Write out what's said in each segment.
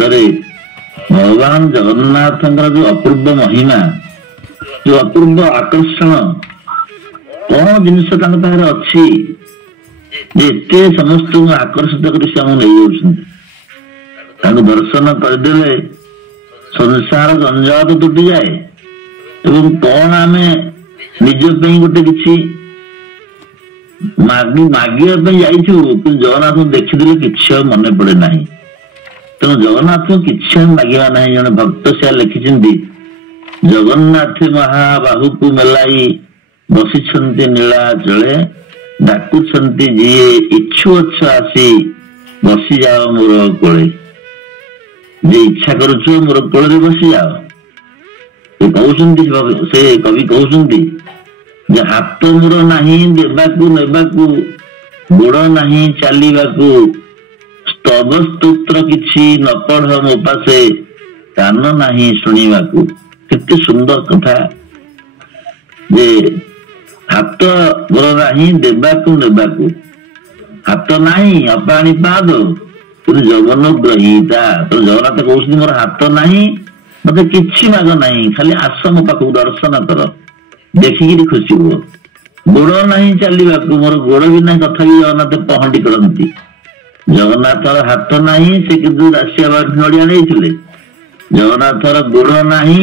ଭିତରେ ଭଗବାନ ଜଗନ୍ନାଥଙ୍କର ଯୋଉ ଅପୂର୍ବ ମହିମା, ଯୋଉ ଅପୂର୍ବ ଆକର୍ଷଣ, କଣ ଜିନିଷ ତାଙ୍କ ପାଖରେ ଅଛି ଯେ ଏତେ ସମସ୍ତଙ୍କୁ ଆକର୍ଷିତ କରି ସେ ଆମକୁ ନେଇଯାଉଛନ୍ତି। ତାଙ୍କୁ ଦର୍ଶନ କରିଦେଲେ ସଂସାର ଜଞ୍ଜାଳ ତୁଟିଯାଏ। ଏବଂ କଣ ଆମେ ନିଜ ପାଇଁ ଗୋଟେ କିଛି ମାଗିବା ପାଇଁ ଯାଇଛୁ, କିନ୍ତୁ ଜଗନ୍ନାଥଙ୍କୁ ଦେଖିଦେଲେ କିଛି ଆଉ ମନେ ପଡେ ନାହିଁ। ତେଣୁ ଜଗନ୍ନାଥଙ୍କୁ କିଛି ଆମେ ମାଗିବା ନାହିଁ। ଜଣେ ଭକ୍ତ ସେୟା ଲେଖିଛନ୍ତି, ଜଗନ୍ନାଥ ମହାବାହୁକୁ ମେଲାଇ ବସିଛନ୍ତି ନୀଳାଚଳେ, ଡାକୁଛନ୍ତି ଯିଏ ଇଚ୍ଛୁଅଛ ଆସି ବସିଯାଅ ମୋର କୋଳେ। ଯେ ଇଚ୍ଛା କରୁଛ ମୋର କୋଳରେ ବସିଯାଅ। ସେ କହୁଛନ୍ତି, ସେ କବି କହୁଛନ୍ତି ଯେ ହାତ ମୋର ନାହିଁ ଦେବାକୁ ନେବାକୁ, ଗୋଡ ନାହିଁ ଚାଲିବାକୁ, ସ୍ତବ ସ୍ତୋତ୍ର କିଛି ନ ପଢ ମୋ ପାଶେ, କାନ ନାହିଁ ଶୁଣିବାକୁ। କେତେ ସୁନ୍ଦର କଥା ଯେ ହାତ ମୋର ନାହିଁ ଦେବାକୁ ନେବାକୁ, ହାତ ନାହିଁ ଅପାଣି ପାଦ କିନ୍ତୁ ଜଗନ ଗ୍ରହୀତା। ତ ଜଗନ୍ନାଥ କହୁଛନ୍ତି ମୋର ହାତ ନାହିଁ, ମତେ କିଛି ମାଗ ନାହିଁ, ଖାଲି ଆସ ମୋ ପାଖକୁ ଦର୍ଶନ କର, ଦେଖିକିରି ଖୁସି ହୁଅ। ଗୋଡ ନାହିଁ ଚାଲିବାକୁ, ମୋର ଗୋଡ ବି ନାହିଁ, ତଥାପି ଜଗନ୍ନାଥ ପହଣ୍ଡି କରନ୍ତି। ଜଗନ୍ନାଥର ହାତ ନାହିଁ, ସେ କିନ୍ତୁ ରାଶିଆ ନଡିଆ ନେଇଥିଲେ। ଜଗନ୍ନାଥର ଗୋଡ ନାହିଁ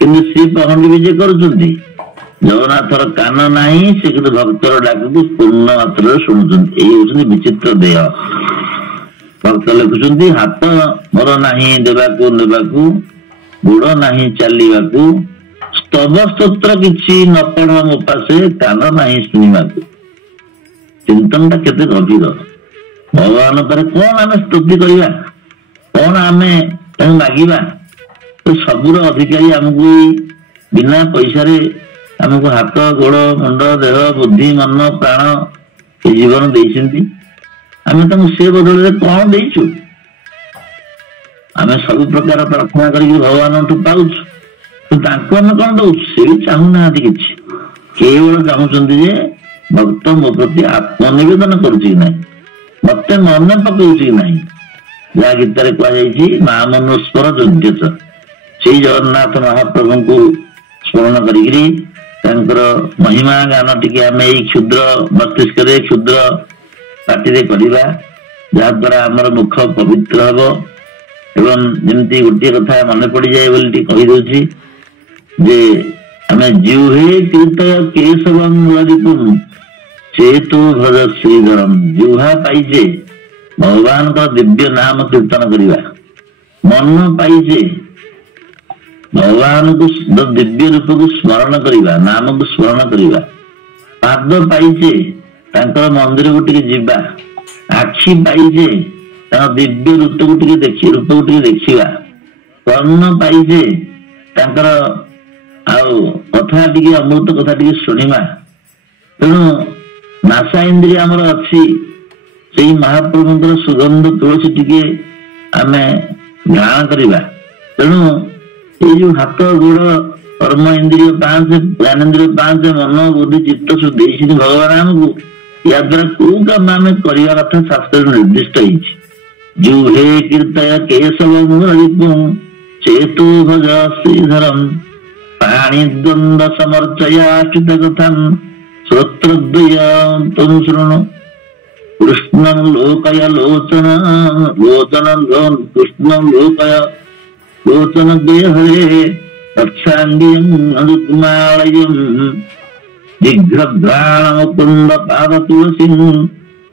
କିନ୍ତୁ ସେ ପହଣ୍ଡି ବିଜେ କରୁଛନ୍ତି। ଜଗନ୍ନାଥର କାନ ନାହିଁ, ସେ କିନ୍ତୁ ଭକ୍ତର ଡାକକୁ ପୂର୍ଣ୍ଣ ମାତ୍ରାରେ ଶୁଣୁଛନ୍ତି। ଏଇ ହଉଛନ୍ତି ବିଚିତ୍ର ଦେହ। ଭକ୍ତ ଲେଖୁଛନ୍ତି, ହାତ ମୋର ନାହିଁ ଦେବାକୁ ନେବାକୁ, ଗୋଡ ନାହିଁ ଚାଲିବାକୁ, ସ୍ତବ ସ୍ତୋତ୍ର କିଛି ନ ପଢ ମୋ ପାଶେ, କାନ ନାହିଁ ଶୁଣିବାକୁ। ଚିନ୍ତନଟା କେତେ ଗଭୀର। ଭଗବାନ ପରେ କଣ ଆମେ ସ୍ତୁତି କରିବା, କଣ ଆମେ ତାଙ୍କୁ ମାଗିବା? ସବୁର ଅଧିକାରୀ ଆମକୁ ବିନା ପଇସାରେ ଆମକୁ ହାତ ଗୋଡ ମୁଣ୍ଡ ଦେହ ବୁଦ୍ଧି ମନ ପ୍ରାଣ ଏ ଜୀବନ ଦେଇଛନ୍ତି। ଆମେ ତାଙ୍କୁ ସେ ବଦଳରେ କଣ ଦେଇଛୁ? ଆମେ ସବୁ ପ୍ରକାର ପ୍ରାର୍ଥନା କରିକି ଭଗବାନଙ୍କଠୁ ପାଉଛୁ, ତାଙ୍କୁ ଆମେ କଣ ଦଉଛୁ? ସେ ବି ଚାହୁଁନାହାନ୍ତି କିଛି, କେବଳ ଚାହୁଁଛନ୍ତି ଯେ ଭକ୍ତ ମୋ ପ୍ରତି ଆତ୍ମନିବେଦନ କରୁଛି କି ନାହିଁ, ମତେ ମନେ ପକାଉଛି କି ନାହିଁ। ଯାହା ଗୀତାରେ କୁହାଯାଇଛି, ମା ମନୁସ୍ମର ଯୋଗ୍ୟଚ। ସେଇ ଜଗନ୍ନାଥ ମହାପ୍ରଭୁଙ୍କୁ ସ୍ମରଣ କରିକିରି ତାଙ୍କର ମହିମା ଗାନ ଟିକେ ଆମେ ଏଇ କ୍ଷୁଦ୍ର ମସ୍ତିଷ୍କରେ କ୍ଷୁଦ୍ର ପାଟିରେ କରିବା, ଯାହା ଦ୍ଵାରା ଆମର ମୁଖ ପବିତ୍ର ହବ। ଏବଂ ଯେମିତି ଗୋଟିଏ କଥା ମନେ ପଡିଯାଏ ବୋଲି ଟିକେ କହିଦଉଛି ଯେ ଆମେ ଜିହ୍ୱେ କୀର୍ତ୍ତୟ କେଶବଂ ଲଲିତଂ ଚେତୁ ଭଜ ଶ୍ରୀଧରମ୍। ଜିହ୍ୱା ପାଇଛେ ଭଗବାନଙ୍କ ଦିବ୍ୟ ନାମ କୀର୍ତ୍ତନ କରିବା, ମନ ପାଇଛେ ଭଗବାନଙ୍କୁ ଦିବ୍ୟ ରୂପକୁ ସ୍ମରଣ କରିବା, ନାମକୁ ସ୍ମରଣ କରିବା, ପାଦ ପାଇଛେ ତାଙ୍କର ମନ୍ଦିରକୁ ଟିକେ ଯିବା, ଆଖି ପାଇଛେ ତାଙ୍କ ଦିବ୍ୟ ରୂପକୁ ଟିକେ ଦେଖିବା, କର୍ଣ୍ଣ ପାଇଛେ ତାଙ୍କର ଆଉ କଥା ଟିକେ ଅମୃତ କଥା ଟିକେ ଶୁଣିବା। ତେଣୁ ନାସା ଇନ୍ଦ୍ରିୟ ଆମର ଅଛି, ସେଇ ମହାପ୍ରଭୁଙ୍କର ସୁଗନ୍ଧ ତୁଳସୀ ଟିକେ ଆମେ ଘ୍ରାଣ କରିବା। ତେଣୁ ଏଇ ଯୋଉ ହାତ ଗୋଡ କର୍ମ ଇନ୍ଦ୍ରିୟ 5 ଜ୍ଞାନେନ୍ଦ୍ରିୟ 5 ମନ ବୁଦ୍ଧି ଚିତ୍ତ ସବୁ ଦେଇଛନ୍ତି ଭଗବାନ ଆମକୁ, ୟା ଦ୍ଵାରା କୋଉ କାମ ଆମେ କରିବା କଥା ଶାସ୍ତ୍ରରେ ନିର୍ଦ୍ଦିଷ୍ଟ ହେଇଛି। ଜିହ୍ୱେ କୀର୍ତ୍ତୟ କେଶବଂ ଲଲିତଂ ଚେତୁ ଭଜ ଶ୍ରୀଧରମ୍ ପାଣି ଦ୍ୱନ୍ଦ ସମର୍ଚୟା ଅଚ୍ୟୁତ କଥାଂ ଶ୍ରୋତ୍ରଦ୍ୱୟଂ ଶୃଣୁ କୃଷ୍ଣଂ ଲୋକୟ ଲୋଚନ କୃଷ୍ଣଂ ଲୋକୟ ଲୋଚନ ଦ୍ୱୟ ହରେ ରକ୍ଷାଙ୍ଗିଂ ଅନୁକୁମାଳୟଂ ଦିଗ୍ଘ୍ରାଣ ମୁକୁନ୍ଦ ପାଦ ତୁଳସୀଂ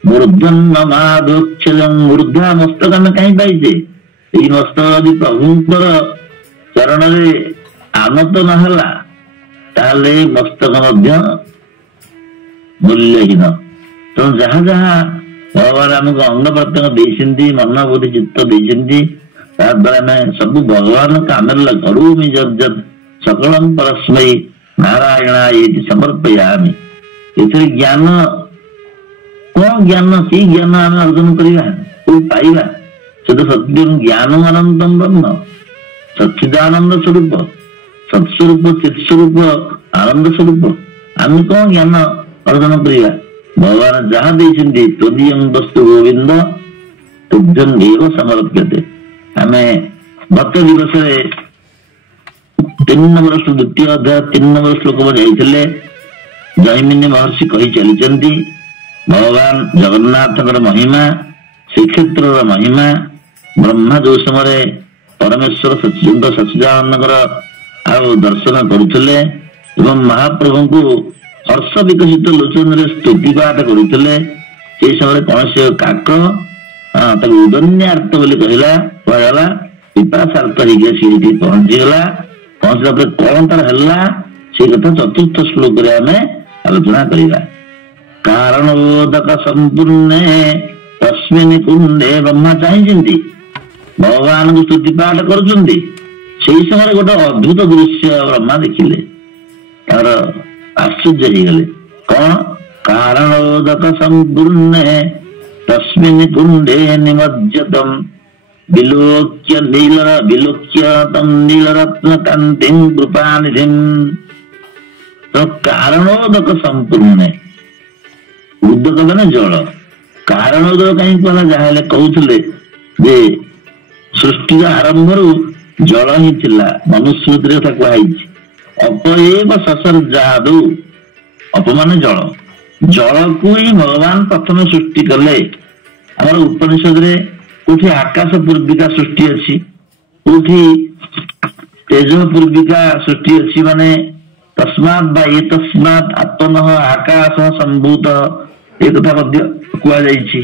ମୂର୍ଧନ୍ୟମାଦୋଚ୍ଛେଦଂ। ମୂର୍ଧା ମସ୍ତକ ଆମେ କାହିଁ ପାଇଛେ? ଏଇ ମସ୍ତକ ଯଦି ପ୍ରଭୁଙ୍କର ଚରଣରେ ଆନତ ନହେଲା ତାହେଲେ ମସ୍ତକ ମଧ୍ୟ ମୂଲ୍ୟହୀନ। ତେଣୁ ଯାହା ଯାହା ଭଗବାନ ଆମକୁ ଅଙ୍ଗ ପ୍ରତ୍ୟଙ୍ଗ ଦେଇଛନ୍ତି, ମନ ବୁଦ୍ଧି ଚିତ୍ତ ଦେଇଛନ୍ତି, ତାହା ଦ୍ୱାରା ଆମେ ସବୁ ଭଗବାନ କାମରେ କରୋମି ଯତ୍ ସକଳଂ ପରସ୍ମୈ ନାରାୟଣାୟେତି ସମର୍ପୟାମି। ଏଥିରେ ଜ୍ଞାନ କଣ? ଜ୍ଞାନ କି ଜ୍ଞାନ ଆମେ ଅର୍ଜନ କରିବା, କୋଉ ପାଇବା? ସେ ତ ସତ୍ୟଂ ଜ୍ଞାନଂ ଅନନ୍ତଂ ବ୍ରହ୍ମ, ସଚ୍ଚିଦାନନ୍ଦ ସ୍ୱରୂପ, ସତ୍ସ୍ୱରୂପ ଚିତ୍ସ୍ୱରୂପ ଆନନ୍ଦ ସ୍ୱରୂପ। ଆମେ କଣ ଜ୍ଞାନ ଅର୍ଜନ କରିବା? ଭଗବାନ ଯାହା ଦେଇଛନ୍ତି ତଦୀୟଂ ବସ୍ତୁ ଗୋବିନ୍ଦ ତୁଭ୍ୟଂ ଏବ ସମର୍ପ୍ୟତେ। ଆମେ आमे गत दिवस 3 नंबर श्लोक द्वितीय अध्याय 3 नंबर श्लोक जाइए जैमिनी महर्षि कही चली भगवान जगन्नाथ महिमा श्रीक्षेत्र महिमा ब्रह्मा जो समय परमेश्वर सचिदानंद दर्शन करुले एवं महाप्रभु को हर्ष विकसित लोचन स्तुति पाठ करुले से समय कौन से काक उदन्यार्थ बोली कहला पिपाशार्थ ही पहुंचीगला पहुंचला कौन तार है से कथा चतुर्थ श्लोक आलोचना करवा कारणोदक संपूर्ण तस्मिन् कुंडे ब्रह्मा चाहिए भगवान को स्तुति पाठ कर समय गोटे अद्भुत दृश्य ब्रह्मा देखिले तार आश्चर्य हो गले कौन कारणोदक संपूर्ण तस्मिन् कुंडे निमज्जतम विलोक्य तम नीलरत्न कांतिं कृपानिधिं तो कारणोदक संपूर्ण उदक माने जल कारणोदक कहीं कहला जहाँ कहते जे सृष्टि आरंभ जल ही थिला मनुस्मृति कथा कहुई अपएव ससर्जादु अपमान जल जल को ही भगवान प्रथम सृष्टि कले आम उपनिषद कोठी आकाश पूर्विका सृष्टि अच्छी कोठी तेज पूर्विका सृष्टि अच्छी माने तस्मात् बा ये तस्मात् आत्मनः आकाश संभूत एक कथा कह जाइछि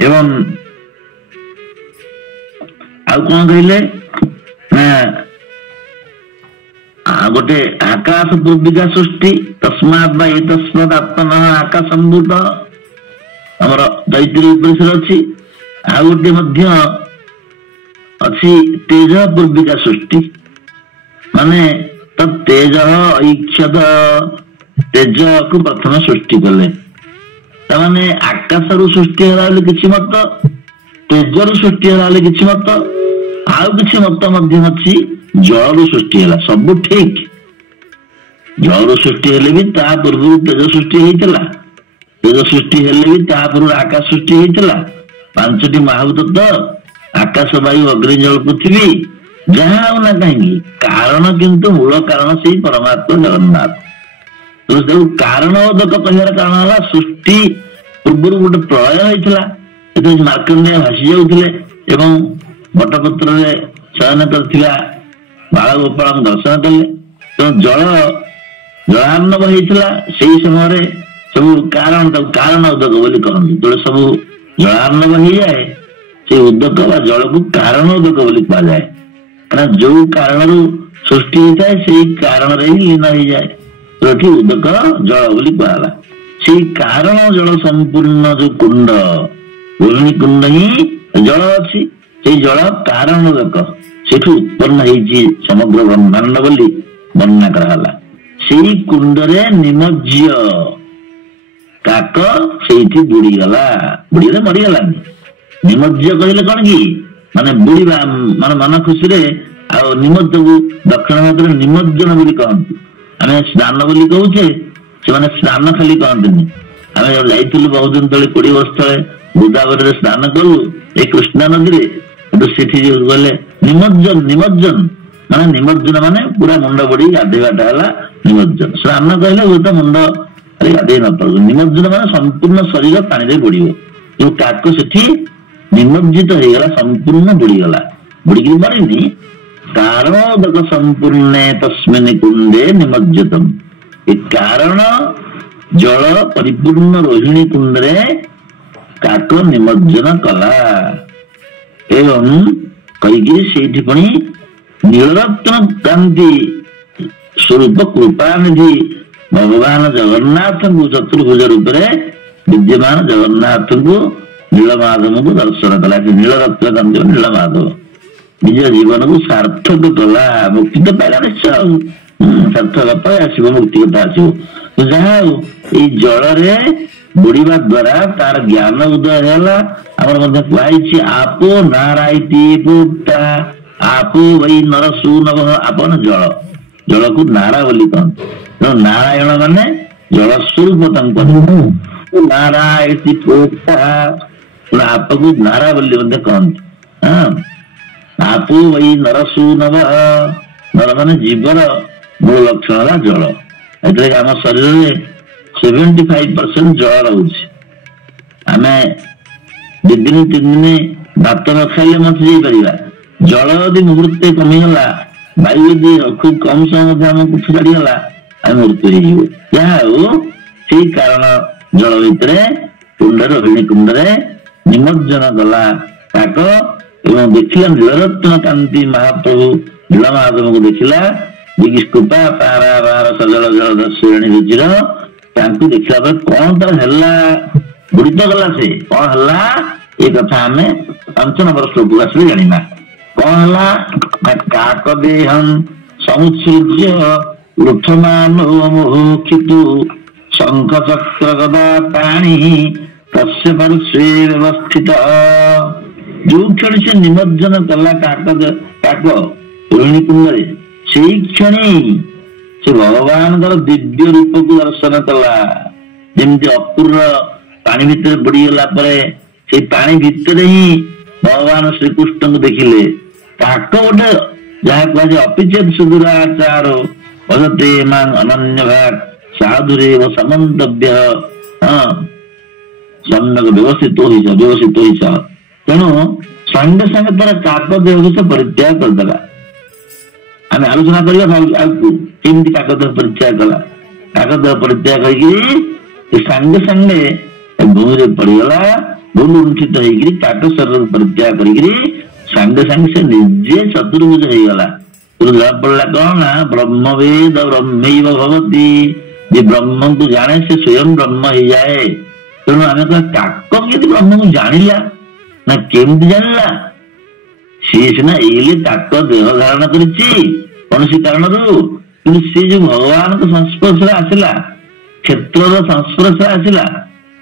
एवं आउ कौन कहले गोटे आकाश पूर्विका सृष्टि तस्मात् बा ये तस्मात् आत्मनः आकाश संभूत आमर दैत्री उपनिषद अच्छी आ गोटे मध्य अच्छी तेज पूर्विका सृष्टि माने तब तेज ऐक्षत तेज को प्रथम सृष्टि कले ताने आकाश रु सृष्टि होला किछि मत तेज रु सृष्टि होला किछि मत आउ किछि मत मध्य अछि जल रु सृष्टि होला सब ठीक जल रु सृष्टि हेले भी ता पूर्व तेज सृष्टि हेइतला तेज सृष्टि हेले भी ता पूर्व आकाश सृष्टि हेइतला पांचटी महाभूत तो आकाश वायु अग्नि जल पृथ्वी जहाँ ना कहीं कारण किंतु मूल कारण से परमात्मा जगन्नाथ तो जो कारण कहर कारण है सृष्टि पूर्व गोटे प्रलय होता मार्कंडेय भासी जाऊे एवं बटपत्र शयन कर बाल गोपाल दर्शन कले तो जल जलार्णव होता से समय सब कारण कारण उदक बोली कहते जो सब जलार्णव हो जाए से उदक व जल को कारण उदक बोली कहुए जो कारण सृष्टि होता है से कारण ही लीन हो जाए तो उदक जल बोली कहला से कारण जल संपूर्ण जो कुंड रोहिणी कुंड ही जल अच्छी से जल कारण उदक से उत्पन्न होती समग्र ब्रह्मांड बोली वर्णना कराला से कुंडरे निमज्य काक से बुड़ीगला बुड़ीगले मरीगलानी निमज्य कहले कौन कि माने बुड़ीबा माने मन खुशी रे आ निमज्ज को दक्षिण भारत में निमज्जन बोली कहते आम स्नान बोली कहूचे से स्नान खाली कहते आम जाइलु बहुत दिन तले 20 वर्ष तले गोदावरी स्नान कलु ए कृष्णा नदी में गले निमज्जन निमज्जन माने निमज्जन माने पूरा मुंड बड़ी गाधेवाटा है निमज्जन स्नान कहले हुए तो मुंड गाधे न पड़ निमज्जन माने संपूर्ण शरीर पानी बुड़ीब जो काक से निमज्जित हो गला संपूर्ण बुड़ीगला बुड़ीक मरीनी कारणोदक संपूर्ण तस्मिन् कुंडे निमज्जतम कारण जल परिपूर्ण रोहिणी कुंड रे काक निमज्जन कला एवं कईकि से नीलरत्न कांति स्वरूप कृपानिधि भगवान जगन्नाथ को चतुर्भुज रूप विद्यमान जगन्नाथ को नीलमाधव को दर्शन कला नीलरत्न कांति नीलमाधव निज जीवन को सार्थक कला मुक्ति तो पाला निश्चय सार्थक आसो मुक्ति कथा आसो तो जहाँ जल बुड़ीबा द्वारा तार ज्ञान उदय है कहुई आपो नारायती पुट्टा आपो वही नर सुनव आपन जल जल को नारा बोली कहते नारायण माने जल स्वरूप नारायण आप को नारा बोली कहते हाँ आपो वही नरसु नव नर मान जीवर मूल लक्षण है जल एट आम शरीर में 75% जल रोचे आम 2 दिन 3 दिन भात न खाइले मत जापर जल यदि मुहूर्ते कमीगला वायु यदि खूब कम समय आमको छाड़ीगला आम मृत्यु हो कारण जल भितर कुंड रोहिणी कुंड निमज्जन कला काक एवं देखिला नीलरत्न कांति महाप्रभु नील महादेव को देखिला कृपा पारा बार सजल जल श्रेणी रुचिर देखला पर कौन तर है बुड़ी तो गला से कौन है ये कथा आम 5 नंबर श्लोक आसले जाना कौन है काक देहम समुत्सृज्य लुठमान मुखितु शंख चक्र गदा पाणी तस्य परस्वे व्यवस्थित जो क्षण से निमज्जन कला काक रोहिणी कुंड से क्षण से भगवान दिव्य रूप को दर्शन कला जमी अपूर्व पानी भितर बुड़ीगला से पानी भितर ही भगवान श्रीकृष्ण को देखिले काक गोटे जहाँ कह अपिचेत सुदूराचार भजते मां अनन्य भाग साधुरे समन्तव्य सम्यक व्यवस्थित तेणु संगे संगे तार काक देह से परित्याग करदेला आम आलोचना करमी काक देह परित्याग कला काक देह परित्याग कर संगे संगे भूमि में पड़गला भूमि लुंठित होकर काक शरीर परित्याग कर संगे संगे से निजे चतुर्भुज हो गला जहा पड़ा कौन ना ब्रह्मवेद ब्रह्म भवती जे ब्रह्म को जाने से स्वयं ब्रह्म हो जाए तेणु आम कह काक यदि ब्रह्म को जानिला ना केमती जानिला सी सीना ये काक देह धारण कौन सी कारण कि सी जो भगवान को संस्पर्श आसला क्षेत्र संस्पर्श आसला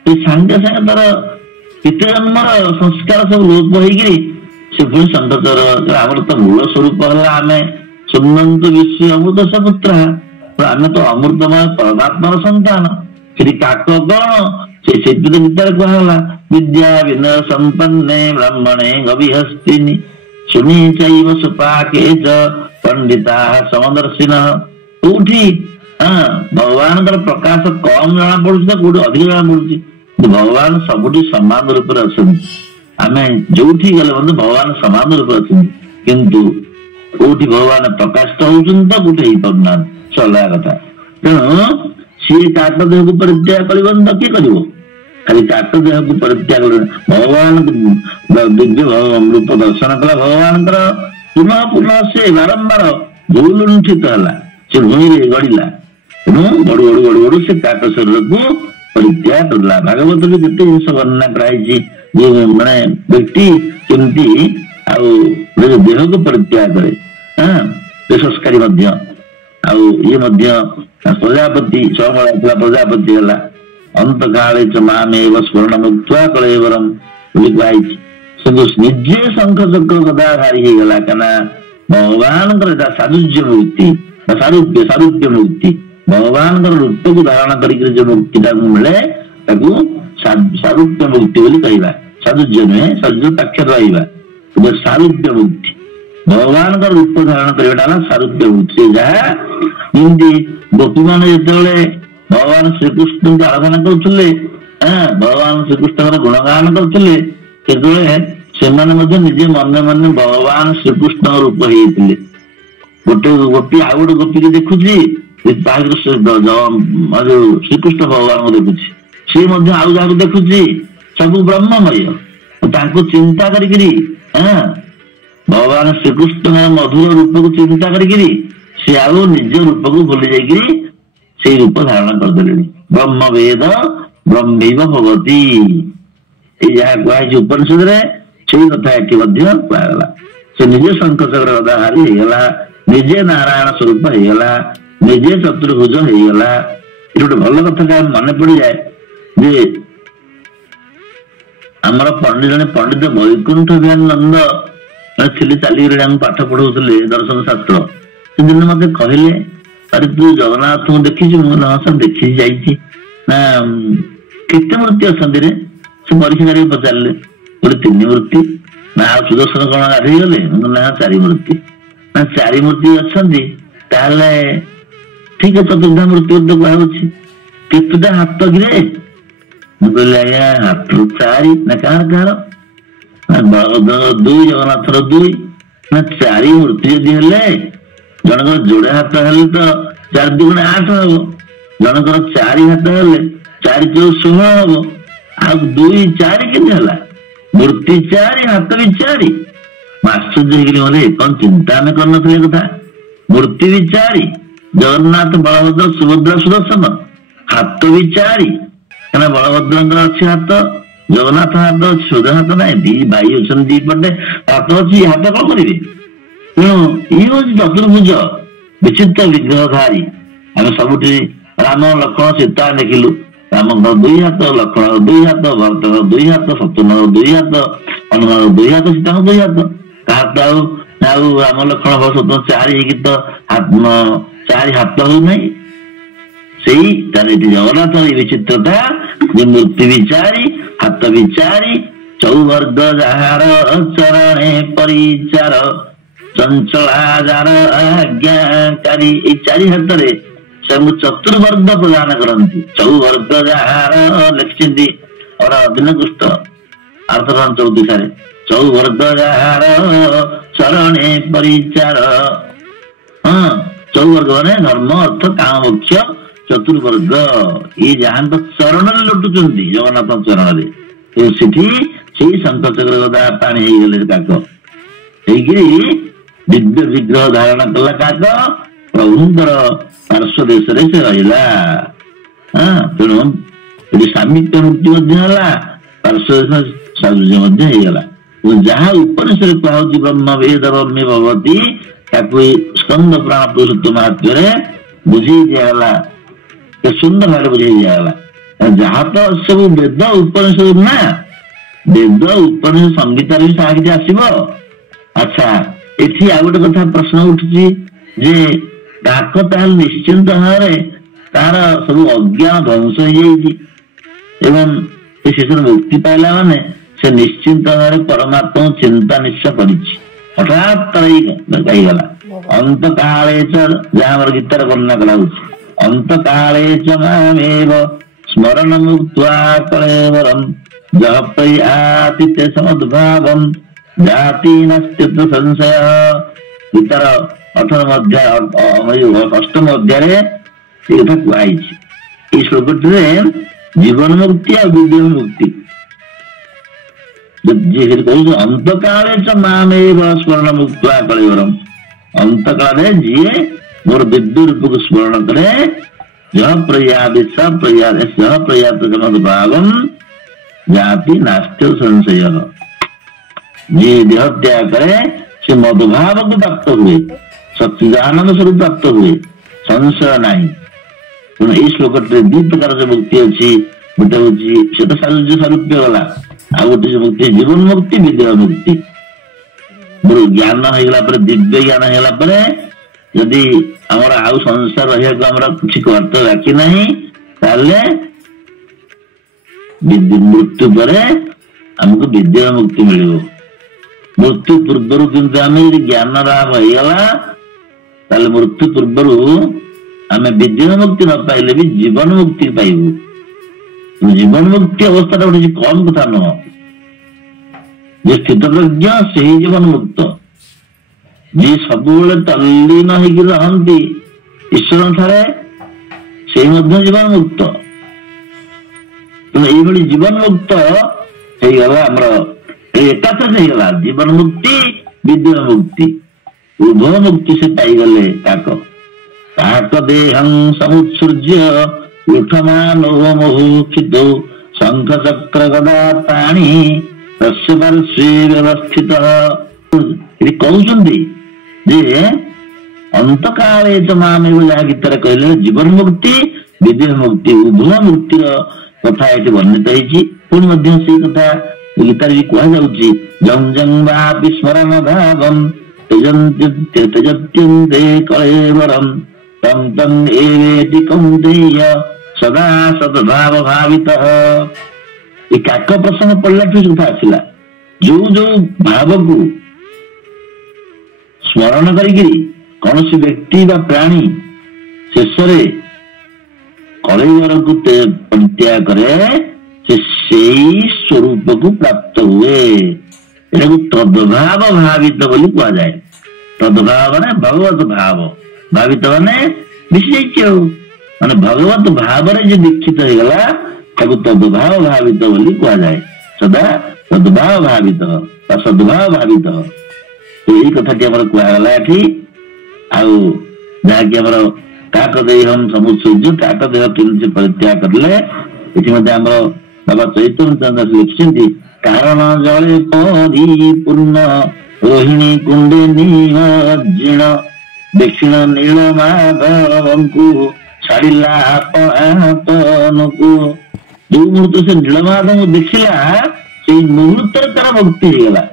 सांगे सांगे तार पितृजन्मर संस्कार सब लोप हो से पुणी संततर आम तो मूल स्वरूप है आम सुनंत विश्व अमृत सपुत्र आम तो अमृतमय परमात्मार संतान फिर काक कौन से गीतार कहला विद्या विनय संपन्ने ब्राह्मणे गविहस्तिनि सुनी चैव सुपाके च पंडिता समदर्शिन कोठी भगवान प्रकाश कम जना पड़ुची तो कौट अधिक जना पड़ुची भगवान सबुठी समान रूप में अच्छा आम जो गले बंधु भगवान समान रूप अच्छा किंतु कौटी भगवान प्रकाशित होती तो कौटे हो पाना चलवा कथा तेणु सी काक देह को परित्याग कर किए कर खाली काक देह को परित्याग भगवान दिव्य रूप दर्शन कला भगवान पुनः पुनः से बारंबार भूल लुंठित है से भूमि गढ़ला तेणु गड़ू गड़ू गड़ू गड़ू से काक शरीर को परित्याग करला भागवत भी केते जिन वर्णना कराई माने व्यक्ति केमती देह को परित्याग करे संस्कारी ये प्रजापति चौमला प्रजापति है अंत काले च मामेव स्वर्ण मुक्त कलेवरम निजे शंख चक्र गदाधारी हो गला कना भगवान साधुज्य मुक्ति सारूप्य मुक्ति भगवान रूप को धारण कर मुक्ति मिले सारूप्य मुक्ति बोली कहवा साधुज्य नुहे साधुज्य पाख्य रहा सारूप्य मुक्ति भगवान का रूप धारण करना सारूप्य मुक्ति जहाँ गोपी मान जो भगवान श्रीकृष्ण को आराधना करुले भगवान श्रीकृष्ण गुणगान करुले से निजे मन मन भगवान श्रीकृष्ण रूप होते गोटे गोपी आउ गोटे गोपी को देखुची श्रीकृष्ण भगवान को देखुची सी आउ जहाँ देखुची सब ब्रह्ममय चिंता करी भगवान श्रीकृष्ण मधुर रूप को चिंता करी सी आउ निज रूप को भूली जाकि से रूप धारण करदे ब्रह्म वेद ब्रह्म भवती जहाँ कहुई उपनिषद से कथा ये कहला से निजे शंख चक्र गदाधारी होगला निजे नारायण स्वरूप होगला निजे चतुर्भुज होगला ये गोटे भल कथा मन पड़ जाए जे आमर पंडित जन पंडित वैकुंठ नंद थे चलिए पाठ पढ़ाऊे दर्शन शास्त्र से दिन मत कहले अरे तू जगन्नाथ को देखी सब देखी जाइए ना केते मूर्ति अच्छा से परीक्षा कर पचारे बोले 3 मूर्ति ନା ଆଉ ସୁଦର୍ଶନ କଣ ଗାଧେଇ ଗଲେ? ନା ଚାରି ମୂର୍ତ୍ତି। ନା ଚାରି ମୂର୍ତ୍ତି ଅଛନ୍ତି ତାହେଲେ ଠିକ ଚତୁର୍ଦ୍ଧା ମୂର୍ତ୍ତି ତ କୁହାଯାଉଛି। କେତେଟା ହାତ କିରେ? ମୁଁ କହିଲି ଆଜ୍ଞା ହାତ ଚାରି। ନା କାହାର କାହାର? ନା ବଳଭଦ୍ରର ଦୁଇ, ଜଗନ୍ନାଥର ଦୁଇ। ନା ଚାରି ମୂର୍ତ୍ତି ଯଦି ହେଲେ ଜଣଙ୍କର ଯୋଡେ ହାତ ହେଲେ ତ 4 2 8 ହବ। ଜଣଙ୍କର ଚାରି ହାତ ହେଲେ 4 2 16 ହବ। ଆଉ 2 4 କେମିତି ହେଲା? ମୂର୍ତ୍ତି ଚାରି, ହାତ ବି ଚାରି। ଆଶ୍ଚର୍ଯ୍ୟ ହେଇଗଲି, ମତେ କଣ ଚିନ୍ତା ଆମେ କରିନଥିଲେ କଥା। ମୂର୍ତ୍ତି ବି ଚାରି, ଜଗନ୍ନାଥ, ବଳଭଦ୍ର, ସୁଭଦ୍ରା, ସୁଦର୍ଶନ। ହାତ ବି ଚାରି, କାରଣ ବଳଭଦ୍ରଙ୍କର ଅଛି ହାତ, ଜଗନ୍ନାଥ ହାତ ଅଛି, ସୁଦର୍ଶନ ହାତ ନାହିଁ। ଦି ଭାଇ ଅଛନ୍ତି, ଦି ପଟେ ହାତ ଅଛି, ହାତ କଣ କରିବେ? ତେଣୁ ଇଏ ହଉଛି ଚତୁର୍ଭୁଜ ବିଚିତ୍ର ବିଗ୍ରହଧାରୀ। ଆମେ ସବୁଠି ରାମ, ଲକ୍ଷ୍ମଣ, ସୀତା ଦେଖିଲୁ। ରାମଙ୍କର 2 ହାତ, ଲକ୍ଷ୍ମଣର 2 ହାତ, ଭରତର 2 ହାତ, ଶତ୍ରୁଘ୍ନର 2 ହାତ, ହନୁମାନର 2 ହାତ, ସୀତାଙ୍କ 2 ହାତ। କାହାର ତ ଆଉ ରାମ, ଲକ୍ଷ୍ମଣ, ଶତ୍ରୁଘ୍ନ 4 ହେଇକି ତ 4 ହାତ ହଉନାହିଁ। ସେଇ ତାର ଏଠି ଜଗନ୍ନାଥ ଏଇ ବିଚିତ୍ରତା ଯେ ମୂର୍ତ୍ତି ବି ଚାରି, ହାତ ବି ଚାରି। ଚୌବର୍ଗ ଯାହାର ଚରଣେ ପରିଚାର, ଚଞ୍ଚଳା ଯାର ଆଜ୍ଞାକାରୀ। ଏଇ 4 ହାତରେ ସବୁ ଚତୁର୍ବର୍ଗ ପ୍ରଦାନ କରନ୍ତି। ଚୌବର୍ଗ ଯାହାର ଲେଖିଛନ୍ତି ଦିନକୃଷ୍ଟ ଆର୍ଥକାନ 34 ଚୌବର୍ଗ ଯାହାର ଚରଣେ ପରିଚାର। ହଁ, ଚୌବର୍ଗ ମାନେ ଧର୍ମ, ଅର୍ଥ, କାମ, ମୋକ୍ଷ, ଚତୁର୍ବର୍ଗ। ଇଏ ଯାହାଙ୍କ ଚରଣରେ ଲୁଟୁଛନ୍ତି, ଜଗନ୍ନାଥଙ୍କ ଚରଣରେ। ସେଠି ସେଇ ଶଙ୍ଖ ଚକ୍ର ଗଦା ପାଣି ହେଇଗଲେ କାକ ହେଇକିରି ଦିବ୍ୟ ବିଗ୍ରହ ଧାରଣ କଲା କାକ ପ୍ରଭୁଙ୍କର ପାର୍ଶ୍ୱ ଦେଶରେ ସେ ରହିଲା। ତେଣୁ ଏଠି ସାମିତ୍ୟ ମୁକ୍ତି ମଧ୍ୟ ହେଲା, ପାର୍ଶ୍ୱ ସାୟୁଜ୍ୟ ମଧ୍ୟ ହେଇଗଲା। ଯାହା ଉପନିଷଦରେ କୁହାଯାଉଛି ବ୍ରହ୍ମ ବେଦ ବ୍ରହ୍ମେ ଭବତି, ତାକୁ ଏଇ ସ୍କନ୍ଦ ପୁରାଣ ପୁରୁଷୋତ୍ତମ ମାହାତ୍ମ୍ୟରେ ବୁଝେଇ ଦିଆଗଲା। ସୁନ୍ଦର ଭାବରେ ବୁଝେଇ ଦିଆଗଲା। ଯାହା ତ ସବୁ ବେଦ ଉପନିଷଦ ନା, ବେଦ ଉପନିଷଦ ସଂଗୀତରେ ବି ସାହା କିଛି ଆସିବ। ଆଚ୍ଛା, ଏଠି ଆଉ ଗୋଟେ କଥା ପ୍ରଶ୍ନ ଉଠୁଛି ଯେ କାକ ତାହେଲେ ନିଶ୍ଚିନ୍ତ ଭାବରେ ତାର ସବୁ ଅଜ୍ଞାନ ଧ୍ୱଂସ ହେଇଯାଇଛି ଏବଂ ଶେଷରେ ମୁକ୍ତି ପାଇଲା ମାନେ ସେ ନିଶ୍ଚିନ୍ତ ଭାବରେ ପରମାତ୍ମା ଚିନ୍ତା ନିଶ୍ଚୟ କରିଛି। ହଠାତ୍ ତାର ହେଇଗଲା ଅନ୍ତ କାଳେ ଯାହା ଆମର ଗୀତାରେ ବର୍ଣ୍ଣନା କରାହଉଛି। ଅନ୍ତ କାଳେ ଚ ମାମେବ ସ୍ମରଣ ମୁକ୍ତ୍ୱା କଳେବରମ୍ ଯଃ ପ୍ରୟାତି ତେ ସମଦ୍ଭାବଂ ଜାତି ନାସ୍ତ୍ୟତ ସଂଶୟ। ଗୀତାର 18ମ ଅଧ୍ୟାୟ 8ମ ଅଧ୍ୟାୟରେ ସେ କଥା କୁହାଯାଇଛି। ଏଇ ଶ୍ଲୋକଟିରେ ଜୀବନ ମୁକ୍ତି ଆଉ ବିଦେହ ମୁକ୍ତି କହୁଛି। ଅନ୍ତକାଳେ ଚ ମାମେବ ସ୍ମରଣ ମୁକ୍ତ୍ୱା କଳେବରମ୍। ଅନ୍ତକାଳରେ ଯିଏ ମୋର ଦିବ୍ୟ ରୂପକୁ ସ୍ମରଣ କରେ, ଯଃ ପ୍ରୟାତି ସ ପ୍ରୟାତି ସଃ ପ୍ରୟାତ ସମଦ୍ଭାବଂ ଜାତି ନାସ୍ତ୍ୟ ସଂଶୟ। ଯିଏ ଦେହ ତ୍ୟାଗ କରେ ସେ ମଦଭାବକୁ ପ୍ରାପ୍ତ ହୁଏ, ସଚ୍ଚିଦାନନ୍ଦ ସ୍ୱରୂପ ପ୍ରାପ୍ତ ହୁଏ, ସଂଶୟ ନାହିଁ। ତେଣୁ ଏଇ ଶ୍ଲୋକଟିରେ 2 ପ୍ରକାର ଯୋଉ ମୁକ୍ତି ଅଛି, ଗୋଟେ ହଉଛି ସେ ତ ସାୟୁଜ୍ୟ ସ୍ୱରୂପ ଗଲା, ଆଉ ଗୋଟେ ଯୋଉ ମୁକ୍ତି ଜୀବନ ମୁକ୍ତି, ବିଦେହ ମୁକ୍ତି। ଜ୍ଞାନ ହେଇଗଲା ପରେ, ଦିବ୍ୟ ଜ୍ଞାନ ହେଇଗଲା ପରେ ଯଦି ଆମର ଆଉ ସଂସାର ରହିବାକୁ ଆମର କିଛି କର୍ତ୍ତବ୍ୟ ବାକି ନାହିଁ, ତାହେଲେ ମୃତ୍ୟୁ ପରେ ଆମକୁ ବିଦେହ ମୁକ୍ତି ମିଳିବ। ମୃତ୍ୟୁ ପୂର୍ବରୁ କିନ୍ତୁ ଆମେ ଯଦି ଜ୍ଞାନ ଲାଭ ହେଇଗଲା, ତାହେଲେ ମୃତ୍ୟୁ ପୂର୍ବରୁ ଆମେ ବିଦେହ ମୁକ୍ତି ନ ପାଇଲେ ବି ଜୀବନ ମୁକ୍ତି ପାଇବୁ। ଜୀବନ ମୁକ୍ତି ଅବସ୍ଥାଟା ଗୋଟେ କମ କଥା ନୁହଁ। ଯେ ସ୍ଥିତପ୍ରଜ୍ଞ ସେହି ଜୀବନ ମୁକ୍ତ, ଯିଏ ସବୁବେଳେ ତଲ୍ଲୀନ ହେଇକି ରହନ୍ତି ଈଶ୍ୱର ଠାରେ, ସେଇ ମଧ୍ୟ ଜୀବନ ମୁକ୍ତ। ତେଣୁ ଏଇଭଳି ଜୀବନ ମୁକ୍ତ ହେଇଗଲା ଆମର ଏକାଥରେ ହେଇଗଲା ଜୀବନ ମୁକ୍ତି, ବିଦେହ ମୁକ୍ତି, ଉଭୟ ମୁକ୍ତି ସେ ପାଇଗଲେ। କାକ ଦେହଂ ସମୁତ୍ସୃଜ୍ୟ ଉଠମାନ ମୋହିତ ଶଙ୍ଖ ଚକ୍ର ଗଦା ପାଣି ତସ୍ୟ ପାର୍ଶ୍ୱେ ବ୍ୟବସ୍ଥିତ। ଏଠି କହୁଛନ୍ତି ଯେ ଅନ୍ତକାଳେ ଚ ମାମେବ, ଯାହା ଗୀତାରେ କହିଲେ ଜୀବନ ମୁକ୍ତି, ବିଦେହ ମୁକ୍ତି, ଉଭୟ ମୁକ୍ତିର କଥା ଏଠି ବର୍ଣ୍ଣିତ ହେଇଛି। ପୁଣି ମଧ୍ୟ ସେଇ କଥା ଗୀତାରେ ବି କୁହାଯାଉଛି, ଜଂ ଜଂ ବା ବିସ୍ମରଣ ଭାବଂ ତେଜତ୍ୟନ୍ତେ କଳେବରମ୍ ତଂ ତଂ ଏବେତି କୌନ୍ତେୟ ସଦା ସଦ୍ଭାବ ଭାବିତଃ। ଏ କାକ ପ୍ରସଙ୍ଗ ପଢିଲାଠୁ କଥା ଆସିଲା जो जो भाव को स्मरण करी कौन सी व्यक्ति बा प्राणी शेष कलयुगर को परित्याग करे से स्वरूप को प्राप्त हुए। तद्भाव भावित बोली कह जाए। तद्भाव ने भगवत भाव भावित माने विशेष माने भगवत भाव जो दीक्षित होगा तद्भाव भावित बोली कह जाए। सदा तद्भाव भावित सद्भाव भावित तो यही कथा कहगला एठी आउ जहाँकि आम काक दे हम समुत्सर्ज काक देह केमती परित्याग करले बाबा चैतन्य चंद्र लिखिं कारण जले परिपूर्ण रोहिणी कुंडे निमज्जिण दक्षिण नील माधवंकु छाड़िला तनकु जो मुहूर्त से नीलमाधव देखिला से मुहूर्त तार भक्ति होगा।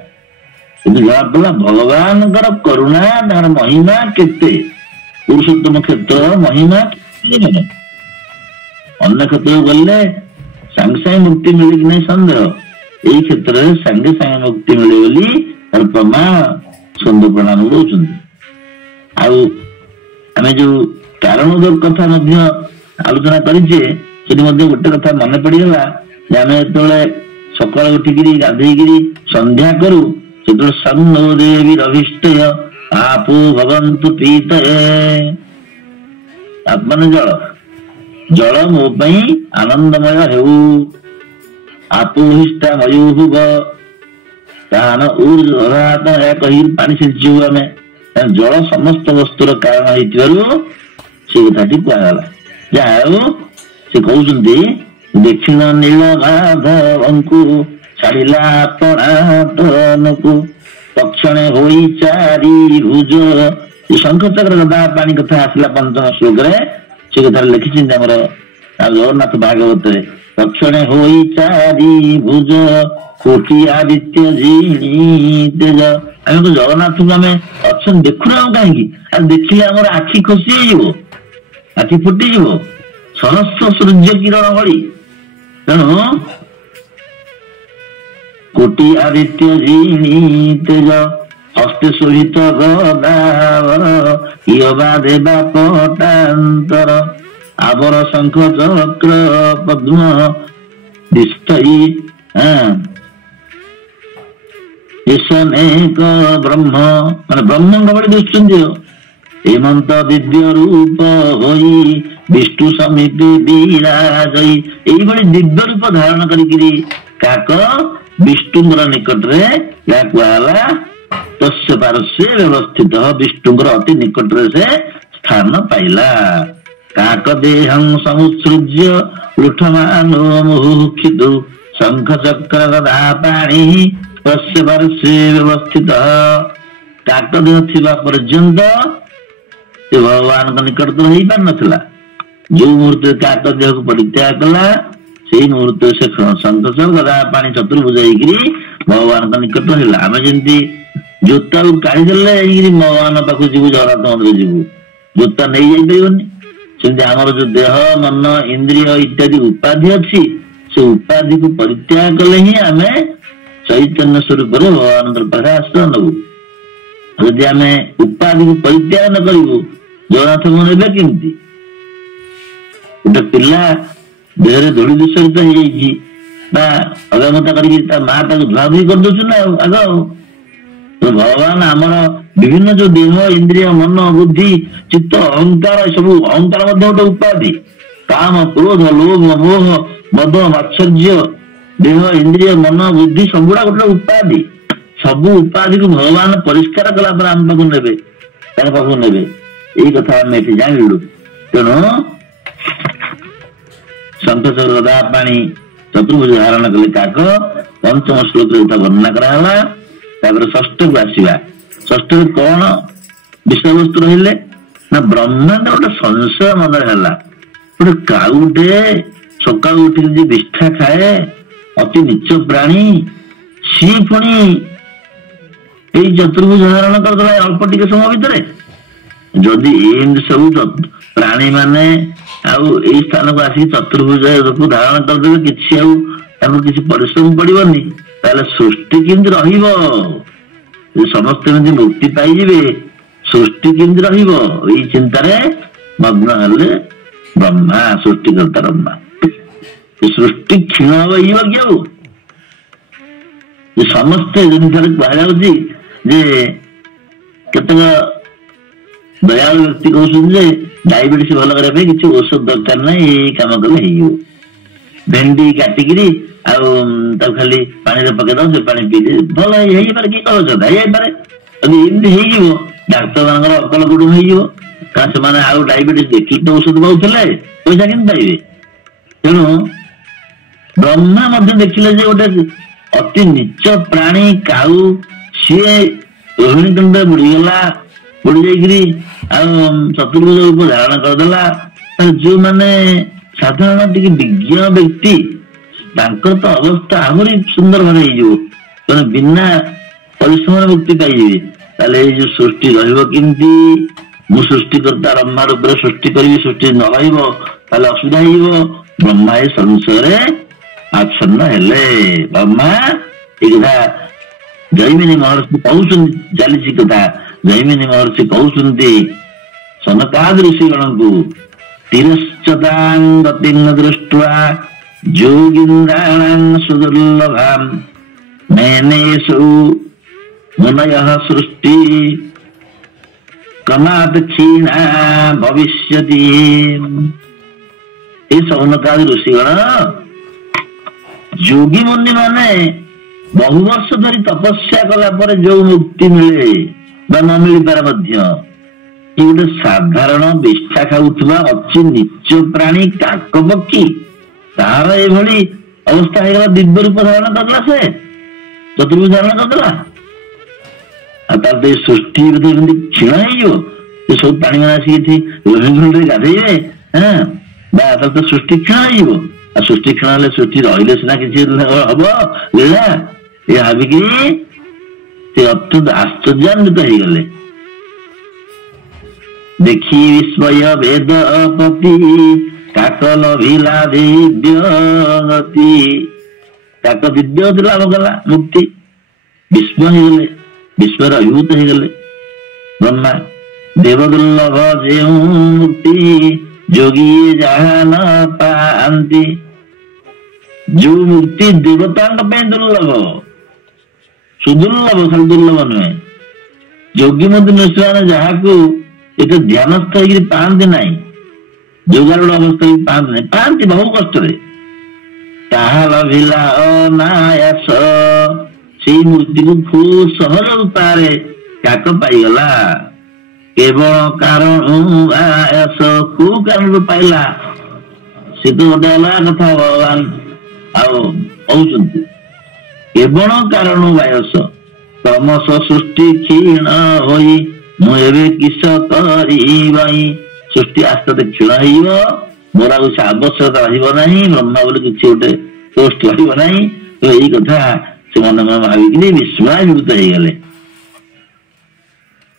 जहाँ पड़ा भगवान करुणा तार महिमा केते पुरुषोत्तम क्षेत्र महिमा अन्य क्षेत्र गले सांगे सांगे मुक्ति मिले कि नहीं सन्देह यही क्षेत्र में सांगे सांगे मुक्ति मिले बोली प्रमाण छंद प्रणाम दौरान। आम जो कारणोदक कथा आलोचना करें गोटे कथा मन पड़गला आम जो सका उठिकी गाधेकरी संध्या करूँ से सन्नो देवी रभिष्टय आपो भवन्तु पीतये आत्मा जल जल मो आनंदमय हेउ आपोहिष्टा मयूहुव तान कही पानी सिंचु आम जल समस्त वस्तुर कारण से कथाटी कहगला। जहाँ से कहते दक्षिण नील माधवंकु छाड़िला तनकु तक्षणे होई चारि भुज शंख चक्र गदा पानी कथा आसला पंचम श्लोक से कथा लिखि जगन्नाथ भागवत तक्षणे होई चारि भुज कोटि आदित्य जीणी तेज आम तो जगन्नाथ को आम अच्छा देखुना कहीं देखिले आम आखि खुशी हो आखि फुटी सहस्र सूर्य किरण भली तेणु कोटि आदित्य जीणी तेज हस्ते शोभित गदावर यवा देवा पटांतर आवर शंख चक्र पद्म दिष्टि एक ब्रह्म मान ब्रह्म बड़ी दुष्चंद्य हेमंत दिव्य रूप होई विष्णु समीपे विराजई यही बड़ी दिव्य रूप धारण करी काक विष्णुंर निकट कहला तस्य पार्श्वे व्यवस्थित विष्णुंर अति निकट से स्थान पाइला काक देहं समुत्सृज्य लुठमानो मुहुक्षितु शंख चक्र गदा पाणी तस्य पार्श्वे व्यवस्थित काक देह थिबा पर्यंत से भगवान का निकट तो हो पार नथिला। जो मुहूर्त काक देह को परित्याग कला से मुहूर्त से शंख चक्र गदा पाणी चतुर्भुज भगवान का निकट है। आम जमी जोता को काढ़ीदे भगवान पाक जीव जगन्नाथ मंदिर जीव जोता नहीं जापरनी सेमती आमर जो देह मन इंद्रिय इत्यादि उपाधि अच्छी से उपाधि को परित्याग कले ही आम चैतन्य स्वरूप भगवान पाखे आश्रय नबू। जदि आम उपाधि को परित्याग न करूँ जगन्नाथ को ने केमती गोटे पिला देहरे धूली दूषित अगमता कर माँ ताक धुआधुई कर दौर ना आग तो भगवान आमर विभिन्न जो देह इंद्रिय मन बुद्धि चित्त अहंकार सब अहंकार गोटे उपाधि काम क्रोध लोभ मोह मद मात्सर्य देह इंद्रिय मन बुद्धि सबुड़ा गोटे उपाधि सबू उपाधि को भगवान परिष्कार कला आम पाक ने यही कथा आम ये जानलु। तेणु शंख चक्र गदा पाणी चतुर्भुज धारण कले काक पंचम श्लोक वर्णना कराला। षष्ठ को आसवा षष्ठ कौन विषय वस्तु रहिले ना ब्रह्मांड गोटे संशय मन है गोटे काउटे सका उठ विष्ठा खाए अति नीच प्राणी सी पुणी यही चतुर्भुज धारण करदे अल्प टिके समय भितर जदि एमती सब प्राणी माने आई स्थान को आसिक चतुर्भुज को धारण करदे किसी परिश्रम पड़ोनी ତାହେଲେ ସୃଷ୍ଟି କେମିତି ରହିବ? ସମସ୍ତେ ଏମିତି ମୁକ୍ତି ପାଇଯିବେ, ସୃଷ୍ଟି କେମିତି ରହିବ? ଏଇ ଚିନ୍ତାରେ ମଗ୍ନ ହେଲେ ବ୍ରହ୍ମା, ସୃଷ୍ଟିକର୍ତ୍ତା ବ୍ରହ୍ମା। ସୃଷ୍ଟି କ୍ଷୀଣ ହବ ଇଏ କି ଆଉ? ସମସ୍ତେ ଯେମିତି ଥରେ କୁହାଯାଉଛି ଯେ କେତେକ ଦୟାଳୁ ବ୍ୟକ୍ତି କହୁଛନ୍ତି ଯେ ଡାଇବେଟିସ୍ ଭଲ କରିବା ପାଇଁ କିଛି ଔଷଧ ଦରକାର ନାହିଁ, ଏଇ କାମ କଲେ ହେଇଯିବ। ଭେଣ୍ଡି କାଟିକିରି ଆଉ ତାକୁ ଖାଲି ପାଣିରେ ପକେଇଦବ, ସେ ପାଣି ପିଇଲେ ଭଲ ହେଇପାରେ। କିଏ କହୁଛନ୍ତି ହେଇପାରେ, ଯଦି ଏମିତି ହେଇଯିବ ଡାକ୍ତର ମାନଙ୍କର ଅକଲ ଗୁଡୁ ହେଇଯିବ। କାରଣ ସେମାନେ ଆଉ ଡାଇବେଟିସ୍ ଦେଖିକି ତ ଔଷଧ ପାଉଥିଲେ, ପଇସା କେମିତି ପାଇବେ? ତେଣୁ ବ୍ରହ୍ମା ମଧ୍ୟ ଦେଖିଲେ ଯେ ଗୋଟେ ଅତି ନିଚ ପ୍ରାଣୀ କାଉ, ସିଏ ରୋହିଣୀ କୁଣ୍ଡରେ ବୁଡିଗଲା, ବୁଡି ଯାଇକିରି ଆଉ ଚତୁର୍ଭୁଜ ରୂପ ଧାରଣ କରିଦେଲା। ଯୋଉମାନେ ସାଧାରଣ ଟିକେ ବିଜ୍ଞ ବ୍ୟକ୍ତି ତାଙ୍କର ତ ଅବସ୍ଥା ଆହୁରି ସୁନ୍ଦର ଭାବେ ହେଇଯିବ, ତେଣୁ ବିନା ପରିଶ୍ରମରେ ମୁକ୍ତି ପାଇଯିବେ। ତାହେଲେ ଏଇ ଯୋଉ ସୃଷ୍ଟି ରହିବ କେମିତି? ମୁଁ ସୃଷ୍ଟିକର୍ତ୍ତା ବ୍ରହ୍ମା ରୂପରେ ସୃଷ୍ଟି କରିବି, ସୃଷ୍ଟି ନ ରହିବ ତାହେଲେ ଅସୁବିଧା ହେଇଯିବ। ବ୍ରହ୍ମା ଏ ସଂଶୟରେ ଆଚ୍ଛନ୍ନ ହେଲେ। ବ୍ରହ୍ମା ଏଇ କଥା ଜୈମିନୀ ମହର୍ଷି କହୁଛନ୍ତି, ଚାଲିଛି କଥା। ଜୈମିନୀ ମହର୍ଷି କହୁଛନ୍ତି ସନକାଦି ଋଷିଗଣଙ୍କୁ, ତିରଶ୍ଚତାଂ ଗତିଂ ଦୃଷ୍ଟ୍ୱା ଯୋଗୀନ୍ଦ୍ରାଣାଂ ସୁଦୁର୍ଲଭାମ୍ ନୟନେଷୁ ମୁନୟଃ ସୃଷ୍ଟି କ୍ରମାତ୍ କ୍ଷୀଣା ଭବିଷ୍ୟତି। ଏ ସୌନକାଦି ଋଷିଗଣ ଯୋଗୀ ମୁନି ମାନେ ବହୁ ବର୍ଷ ଧରି ତପସ୍ୟା କଲା ପରେ ଯୋଉ ମୁକ୍ତି ମିଳେ ବା ନ ମିଳିପାରେ ମଧ୍ୟ, କି ଗୋଟେ ସାଧାରଣ ବିଷ୍ଠା ଖାଉଥିବା ଅତି ନିଚ ପ୍ରାଣୀ କାକପକ୍ଷୀ ତାର ଏଭଳି ଅବସ୍ଥା ହେଇଗଲା, ଦିବ୍ୟ ରୂପ ଧାରଣ କରିଦେଲା, ସେ ଚତୁର୍ଭୁଜ ଧାରଣ କରିଦେଲା। ଆଉ ତାର ସୃଷ୍ଟି ଏମିତି କ୍ଷୀଣ ହେଇଯିବ, ସେ ସବୁ ପାଣି ମାନେ ଆସିକି ରୋହିଣୀ ଗାଧେଇବେ, ବା ତାର ତ ସୃଷ୍ଟି କ୍ଷୀଣ ହେଇଯିବ। ଆଉ ସୃଷ୍ଟି କ୍ଷୀଣ ହେଲେ ସୃଷ୍ଟି ରହିଲେ ସିନା କିଛି ହବ ଲୀଳା। ଏ ଭାବିକି ସେ ଅତ୍ୟନ୍ତ ଆଶ୍ଚର୍ଯ୍ୟାନ୍ୱିତ ହେଇଗଲେ। ଦେଖି ବିସ୍ମୟ ବେଦପତି କାକଲ ଭିଲା ଦିବ୍ୟ ଗତି। କାକ ଦିବ୍ୟ ଗତି ଲାଭ କଲା, ମୁକ୍ତି। ବିସ୍ମୟ ହେଇଗଲେ, ବିସ୍ମୟରେ ଅଭିଭୂତ ହେଇଗଲେ ବ୍ରହ୍ମା। ଦେବଦୁର୍ଲଭ ଯେଉଁ ମୁକ୍ତି ଯୋଗୀ ଯାହା ନ ପାଆନ୍ତି। ଯୋଉ ମୁକ୍ତି ଦେବତାଙ୍କ ପାଇଁ ଦୁର୍ଲଭ, ସୁଦୁର୍ଲଭ, ଖାଲି ଦୁର୍ଲଭ ନୁହେଁ, ଯୋଗୀ ମଧ୍ୟ ସେମାନେ ଯାହାକୁ ଏତେ ଧ୍ୟାନସ୍ଥ ହେଇକି ପାଆନ୍ତି ନାହିଁ, ଯୋଗାରୁଢ ଅବସ୍ଥା ବି ପାଆନ୍ତି ନାହିଁ, ପାଆନ୍ତି ବହୁ କଷ୍ଟରେ। ତାହା ଲଭିଲା ଅନାୟାସ, ସେଇ ମୂର୍ତ୍ତିକୁ ଖୁବ୍ ସହଜ ଉପାୟରେ କାକ ପାଇଗଲା। କେବଳ କାରଣ ଆୟାସ, କୋଉ କାରଣରୁ ପାଇଲା ସେ ତ ଗୋଟେ ଅଲଗା କଥା ଭଗବାନ ଆଉ କହୁଛନ୍ତି। କେବଳ କାରଣ ବାୟସ କ୍ରମଶ ସୃଷ୍ଟି କ୍ଷୀଣ ହୋଇ ମୁଁ ଏବେ କିସ କରିବାଇ। ସୃଷ୍ଟି ଆସ୍ତେ ଆସ୍ତେ କ୍ଷୀଣ ହେଇଯିବ, ମୋର ଆଉ କିଛି ଆବଶ୍ୟକତା ରହିବ ନାହିଁ, ବ୍ରହ୍ମା ବୋଲି କିଛି ଗୋଟେ ପୋଷ୍ଟ ରହିବ ନାହିଁ। ତ ଏଇ କଥା ସେ ମନେ ମନେ ଭାବିକିରି ବିସ୍ମୟାଭିଭୂତ ହେଇଗଲେ।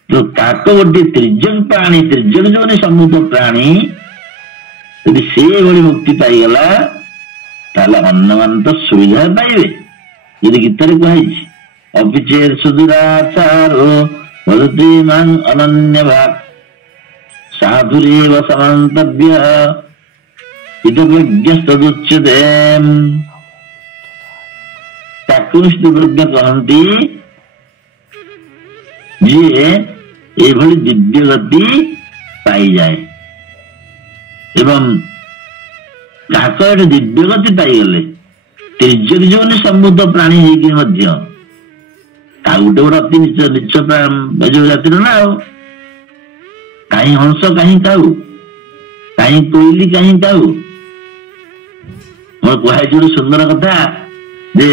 ଯୋଉ କାକ ଗୋଟେ ତ୍ରିଜଗ ପ୍ରାଣୀ, ତ୍ରିଜଗ ଯୋଉନି ସମୂତ ପ୍ରାଣୀ, ଯଦି ସେଭଳି ମୁକ୍ତି ପାଇଗଲା ତାହେଲେ ଅନ୍ୟମାନେ ତ ସୁବିଧା ପାଇବେ। ଯଦି ଗୀତାରେ କୁହାଯାଇଛି ଅବିଚେତ ସୁଦୂରାଚାରୋ ଭଜତି ମାଂ ଅନନ୍ୟ ଭାଗ ସାଧୁରେବ ସମନ୍ତବ୍ୟ ଇଦବ୍ୟସ୍ତଦୁଚ୍ୟତେ। ତାକୁ ଦୁର୍ଗ କହନ୍ତି ଯିଏ ଏଭଳି ଦିବ୍ୟ ଗତି ପାଇଯାଏ। ଏବଂ କାକ ଏଠି ଦିବ୍ୟ ଗତି ପାଇଗଲେ, ତ୍ରିଜଗ ଯୋଉନି ସମୃଦ୍ଧ ପ୍ରାଣୀ ହେଇକି ମଧ୍ୟ ଆଉ ଗୋଟେ ଗୋଟେ ଅତି ନିଚ ନିଚ ଯୋଉ ଜାତିର ନା। ଆଉ କାହିଁ ହଂସ, କାହିଁ କାଉ, କାହିଁ କୋଇଲି, କାହିଁ କାଉ। ମୋର କୁହାଯାଇଛି ଗୋଟେ ସୁନ୍ଦର କଥା ଯେ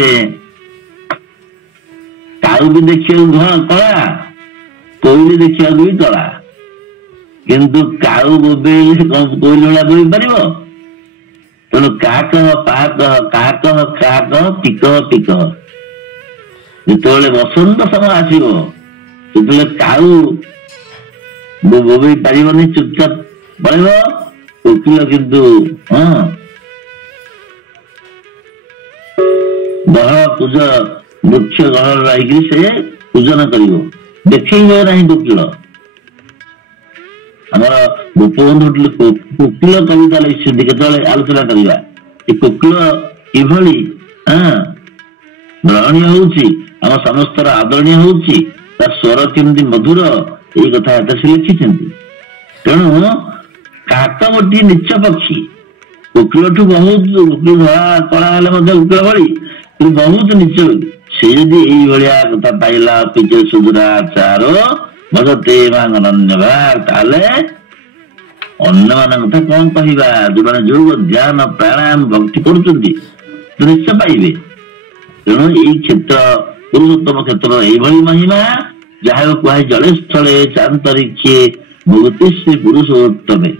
କାଉ ବି ଦେଖିବାକୁ କଳା, କୋଇଲି ଦେଖିବାକୁ ବି କଳା, କିନ୍ତୁ କାଉ ବୋବେଇଲେ କୋଇଲି ଭଳିଆ ବୋବେଇ ପାରିବ? ତେଣୁ କାକ ପାକ କାକ କାକ ପିକ ପିକ। ଯେତେବେଳେ ବସନ୍ତ ସମୟ ଆସିବ ସେତେବେଳେ କାଉ ବୋବେଇ ପାରିବନି, ଚୁପଚାପ ପଳେଇବ। କୋକିଳ କିନ୍ତୁ ଦହ କୁଜ ବୃକ୍ଷ ଗହଳ ରହିକି ସେ ପୂଜନ କରିବ, ଦେଖେଇବ ନାହିଁ କୋକିଳ। ଆମର ଗୋପବନ୍ଧୁ କୋକିଳ କବିତା ଲେଖିଛନ୍ତି, କେତେବେଳେ ଆଲୋଚନା କରିବା ଏ କୋକିଳ କିଭଳି ଗ୍ରହଣୀୟ ହଉଛି, ଆମ ସମସ୍ତର ଆଦରଣୀୟ ହଉଛି, ତା ସ୍ୱର କେମିତି ମଧୁର, ଏଇ କଥା ସେ ଲେଖିଛନ୍ତି। ତେଣୁ କାକ ଗୋଟିଏ ନିଚ ପକ୍ଷୀ, କୋକିଳଠୁ ବହୁତ, ଧଳା କଳା ହେଲେ ମଧ୍ୟ କୋକିଳ ଭଳି ବହୁତ ନିଚ। ସେ ଯଦି ଏଇଭଳିଆ କଥା ପାଇଲା ପିଚ ସୁଦୂରାଚାର ଭଜତେ ମାଂ ଅନନ୍ୟଭାଗ, ତାହେଲେ ଅନ୍ୟମାନଙ୍କ କଥା କଣ କହିବା? ଯୋଉମାନେ ଯୋଗ ଧ୍ୟାନ ପ୍ରାଣାୟାମ ଭକ୍ତି କରୁଛନ୍ତି ନିଶ୍ଚୟ ପାଇବେ। ତେଣୁ ଏଇ କ୍ଷେତ୍ର ପୁରୁଷୋତ୍ତମ କ୍ଷେତ୍ର ଏଇଭଳି ମହିମା, ଯାହାକୁ କୁହାଯାଏ ଜଳେ ସ୍ଥଳେ ଚାନ୍ତରିକ୍ଷେ ଭଗତି ଶ୍ରୀ ପୁରୁଷୋତ୍ତମେ।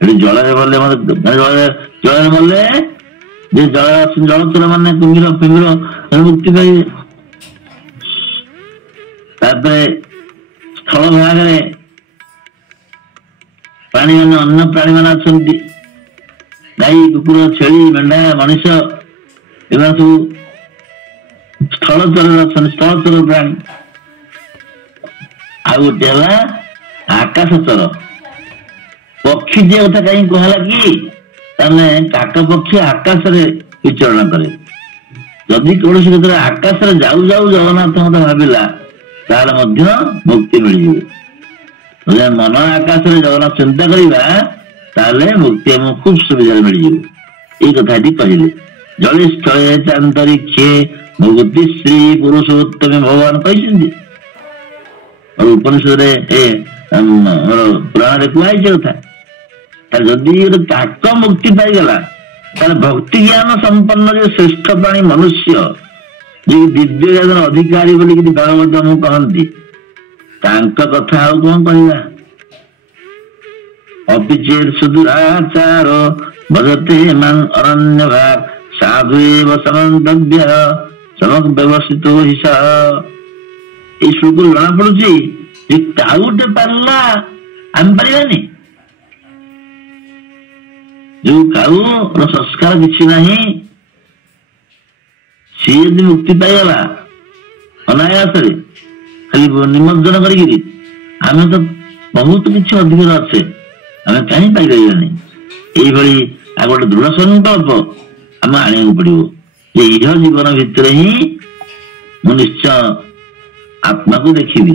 ଏଠି ଜଳରେ ମଲେ ଜଳରେ ମଲେ ଯେ ଜଳଚର ମାନେ କୁମ୍ଭୀର ଫିମ୍ଭୀର ମୁକ୍ତି ପାଇବେ। ତାପରେ ସ୍ଥଳ ଭାଗରେ ପ୍ରାଣୀ ମାନେ, ଅନ୍ୟ ପ୍ରାଣୀ ମାନେ ଅଛନ୍ତି, ଗାଈ କୁକୁର ଛେଳି ମେଣ୍ଢା ମଣିଷ, ଏଗୁଡ଼ା ସବୁ ସ୍ଥଳଚରରେ ଅଛନ୍ତି, ସ୍ଥଳଚର ପ୍ରାଣୀ। ଆଉ ଗୋଟେ ହେଲା ଆକାଶଚର ପକ୍ଷୀ। ଯେ କଥା କାହିଁକି କୁହାହେଲା କି, ତାହେଲେ କାକ ପକ୍ଷୀ ଆକାଶରେ ବିଚରଣ କରେ। ଯଦି କୌଣସି କ୍ଷେତ୍ରରେ ଆକାଶରେ ଯାଉ ଯାଉ ଜଗନ୍ନାଥ କଥା ଭାବିଲା, ତାହେଲେ ମଧ୍ୟ ମୁକ୍ତି ମିଳିଯିବ। ମନ ଆକାଶରେ ଜଗନ୍ନାଥ ଚିନ୍ତା କରିବା, ତାହେଲେ ମୁକ୍ତି ଆମକୁ ଖୁବ ସୁବିଧାରେ ମିଳିଯିବ। ଏଇ କଥାଟି କହିଲେ ଜଳେ ସ୍ଥଳେ ଚାନ୍ତରିକ୍ଷେ ଭଗତି ଶ୍ରୀ ପୁରୁଷୋତ୍ତମେ ଭଗବାନ କହିଛନ୍ତି। ଉପନିଷଦରେ ପୁରାଣରେ କୁହାଯାଇଛି କଥା। ଯଦି ଗୋଟେ କାକ ମୁକ୍ତି ପାଇଗଲା, ତାହେଲେ ଭକ୍ତି ଜ୍ଞାନ ସମ୍ପନ୍ନ ଯେ ଶ୍ରେଷ୍ଠ ପ୍ରାଣୀ ମନୁଷ୍ୟ, ଯେ ଦିବ୍ୟ ଜ୍ଞାନର ଅଧିକାରୀ ବୋଲିକି ଭାଗବତ ମୁଁ କହନ୍ତି, ତାଙ୍କ କଥା ଆଉ କଣ କହିବା? ଅପିଚେତ୍ ସୁଦୂରାଚାର ଭଜତେ ମାଂ ଅନନ୍ୟଭାଗ ସାଧୁ ଏବ ସମନ୍ତବ୍ୟ ସମବ୍ୟବସିତ ହିସ। ଏଇ ଶ୍ଲୋକରୁ ଜଣା ପଡୁଛି ଯେ କାଉଟେ ପାରିଲା ଆମେ ପାରିବାନି। ଯୋଉ କାଉର ସଂସ୍କାର କିଛି ନାହିଁ, ସିଏ ଯଦି ମୁକ୍ତି ପାଇଗଲା ଅନାୟାସରେ ଖାଲି ନିମଜ୍ଜନ କରିକିରି, ଆମେ ତ ବହୁତ କିଛି ଅଧିକ ଅଛେ, ଆମେ କାହିଁ ପାଇପାରିବାନି? ଏଇଭଳି ଆଉ ଗୋଟେ ଦୃଢ ସଂକଳ୍ପ ଆମେ ଆଣିବାକୁ ପଡିବ ଯେ ଇହ ଜୀବନ ଭିତରେ ହିଁ ମୁଁ ନିଶ୍ଚୟ ଆତ୍ମାକୁ ଦେଖିବି।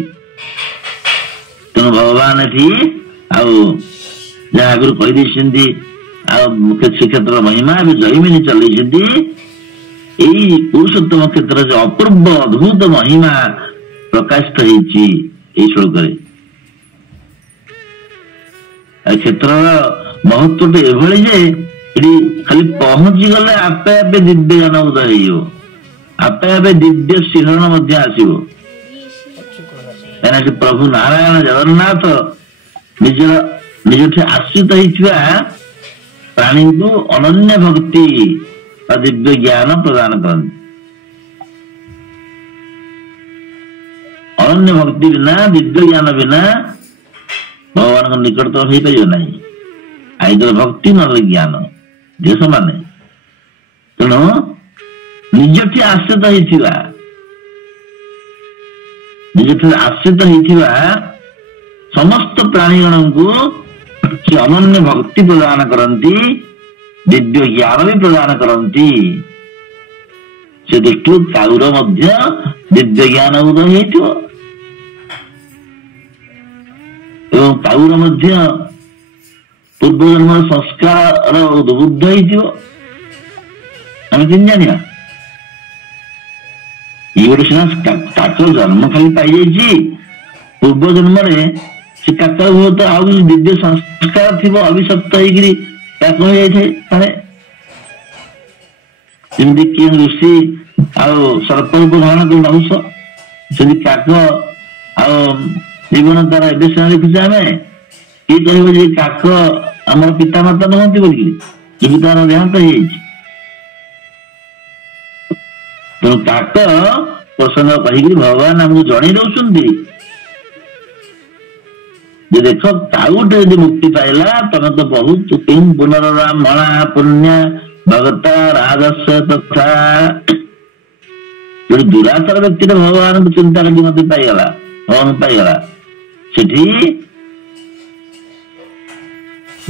ତେଣୁ ଭଗବାନ ଏଠି ଆଉ ଯାହା ଆଗରୁ କହିଦେଇଛନ୍ତି, ଆଉ ଶ୍ରୀକ୍ଷେତ୍ର ମହିମା ଏବେ ଜୈମିନୀ ଚଲେଇଛନ୍ତି। ଏଇ ପୁରୁଷୋତ୍ତମ କ୍ଷେତ୍ର ଯୋଉ ଅପୂର୍ବ ଅଦ୍ଭୁତ ମହିମା ପ୍ରକାଶିତ ହେଇଛି ଏଇ ଶ୍ଳୋକରେ। କ୍ଷେତ୍ରର ମହତ୍ଵଟା ଏଭଳି ଯେ ଏଠି ଖାଲି ପହଞ୍ଚି ଗଲେ ଆପେ ଆପେ ଦିବ୍ୟ ଜ୍ଞାନ ଉଦୟ ହେଇଯିବ, ଆପେ ଆପେ ଦିବ୍ୟ ଶିହରଣ ମଧ୍ୟ ଆସିବ। କାହିଁକି ପ୍ରଭୁ ନାରାୟଣ ଜଗନ୍ନାଥ ନିଜଠି ଆଶ୍ରିତ ହେଇଥିବା ପ୍ରାଣୀଙ୍କୁ ଅନନ୍ୟ ଭକ୍ତି ବା ଦିବ୍ୟ ଜ୍ଞାନ ପ୍ରଦାନ କରନ୍ତି। ଅନନ୍ୟ ଭକ୍ତି ବିନା, ଦିବ୍ୟ ଜ୍ଞାନ ବିନା ଭଗବାନଙ୍କ ନିକଟତମ ହେଇପାରିବ ନାହିଁ। ଆଇଦର ଭକ୍ତି ନହେଲେ ଜ୍ଞାନ, ଯେ ସମାନେ। ତେଣୁ ନିଜଠି ଆଶ୍ରିତ ହେଇଥିବା ସମସ୍ତ ପ୍ରାଣୀଗଣଙ୍କୁ ସେ ଅନନ୍ୟ ଭକ୍ତି ପ୍ରଦାନ କରନ୍ତି, ଦିବ୍ୟ ଜ୍ଞାନ ବି ପ୍ରଦାନ କରନ୍ତି। ସେ ଦୃଷ୍ଟିରୁ କାଉର ମଧ୍ୟ ଦିବ୍ୟ ଜ୍ଞାନ ଉଦୟ ହେଇଥିବ ଏବଂ କାଉର ମଧ୍ୟ ପୂର୍ବ ଜନ୍ମର ସଂସ୍କାର ଉଦ୍ବୁଦ୍ଧ ହେଇଥିବ। ଆମେ କେମିତି ଜାଣିବା? ଇଏ ଗୋଟେ ସିନା କାକ ଜନ୍ମ ଖାଲି ପାଇଯାଇଛି, ପୂର୍ବ ଜନ୍ମରେ ସେ କାକ ହୁଏତ ଆଉ କିଛି ଦିବ୍ୟ ସଂସ୍କାର ଥିବ, ଅଭିଶପ୍ତ ହେଇକିରି କାକ ହେଇଯାଇଥାଏ। ଯେମିତି କିଏ ଋଷି ଆଉ ସର୍ପ ରୂପ ଧାରଣ କରି ମନୁଷ୍ୟ, ସେମିତି କାକ ଆଉ ଜୀବନ ତାର ଏବେ ସିନା ଦେଖୁଛେ ଆମେ। କିଏ କହିବ ଯେ କାକ ଆମର ପିତା ମାତା ନୁହନ୍ତି ବୋଲିକିରି, କିନ୍ତୁ ତାର ଦେହାନ୍ତ ହେଇଯାଇଛି। ତେଣୁ କାକ ପ୍ରସଙ୍ଗ କହିକିରି ଭଗବାନ ଆମକୁ ଜଣେଇ ଦଉଛନ୍ତି ଯେ ଦେଖ, କାଉଟେ ଯଦି ମୁକ୍ତି ପାଇଲା, ତମେ ତ ବହୁତ ପୁନରମଣା ପୁଣ୍ୟ ଭଗତା ରାଜସ୍ୱ ତଥା जो दुराचार व्यक्ति भगवान को चिंता करके मत पाईगला भगवान पाईगला सेठी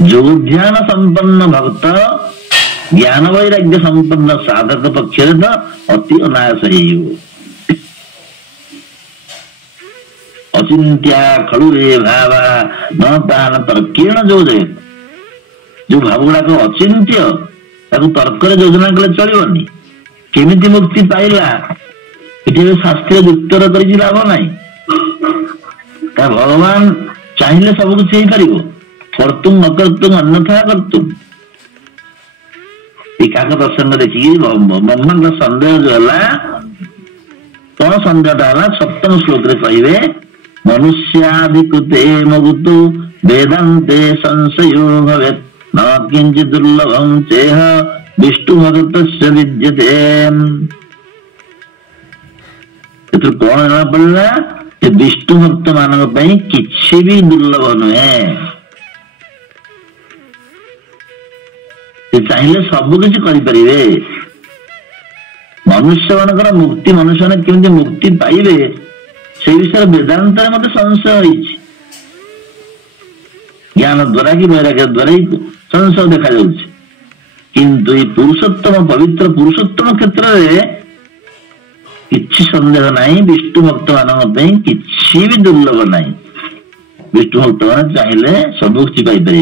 जो ध्यान संपन्न भक्त ज्ञान वैराग्य संपन्न साधक पक्ष तो अति अनायास अचिंत्या खड़ुरे भावा न तान तर्केण जो भाव गुड़ाक अचिंत्य तर्क योजना कले चलनी केमिति मुक्ति पाइला ये शास्त्रीय उत्तर कर लाभ नहीं भगवान चाहिए सब कुछ कर्तुम न कर्तुम अन्यथा कर्तुम काक प्रसंग देखिए ब्रह्मांड संदेह जो है कौन संदेहटा है 7 श्लोक कहे मनुष्याधिकृते मगुतु वेदांते संशयो भवेत् न किंचित दुर्लभम चेह विष्णु भगतस्य विद्यते। कौन जाना पड़ा विष्णु भक्त मान किसी भी दुर्लभ नुहे चाहिए सब किसी करें मनुष्य मान मुक्ति मनुष्य मैंने केमती मुक्ति पाइबे से विषय वेदांत मत संशय ज्ञान द्वारा कि वैराग्य द्वारा ही संशय देखा जाउछि किंतु ये पुरुषोत्तम पवित्र पुरुषोत्तम क्षेत्र में किसी संदेह नहीं विष्णु भक्त मान किसी भी दुर्लभ नहीं विष्णु भक्त मान चाहिए सब किसी पाइपर